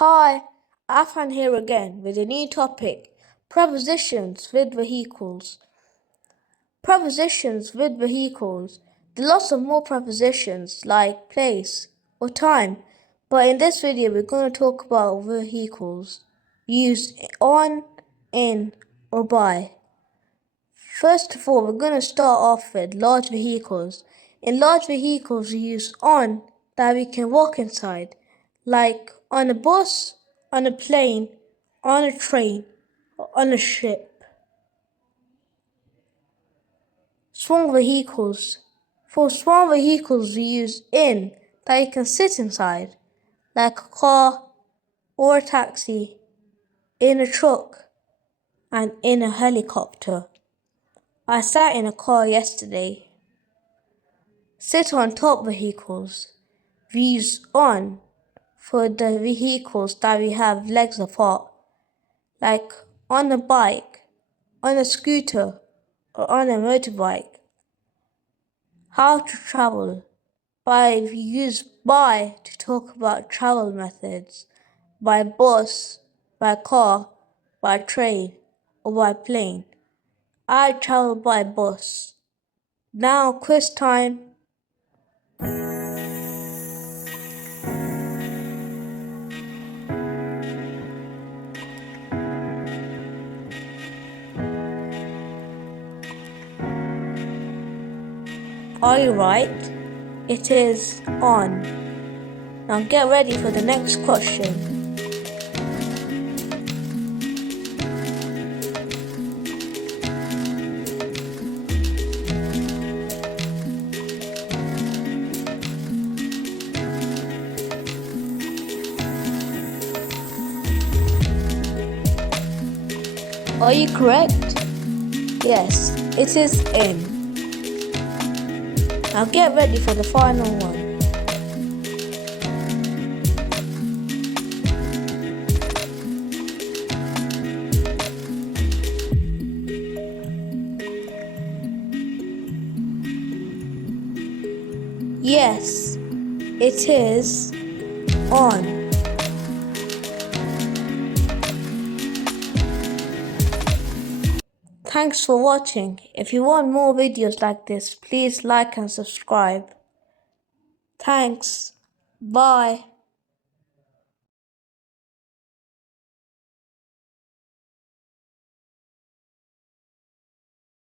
Hi, Afan here again with a new topic, prepositions with vehicles. Prepositions with vehicles. There are lots of more prepositions like place or time, but in this video we're going to talk about vehicles used on, in, or by. First of all, we're going to start off with large vehicles. In large vehicles we use on that we can walk inside, like on a bus, on a plane, on a train, or on a ship. Small vehicles. For small vehicles we use in that you can sit inside, like a car or a taxi, in a truck, and in a helicopter. I sat in a car yesterday. Sit on top vehicles. We use on for the vehicles that we have legs apart, like on a bike, on a scooter, or on a motorbike. How to travel. We use by to talk about travel methods, by bus, by car, by train, or by plane. I travel by bus. Now quiz time. Are you right? It is on. Now get ready for the next question. Are you correct? Yes, it is in. Now get ready for the final one. Yes, it is on. Thanks for watching. If you want more videos like this, please like and subscribe. Thanks. Bye.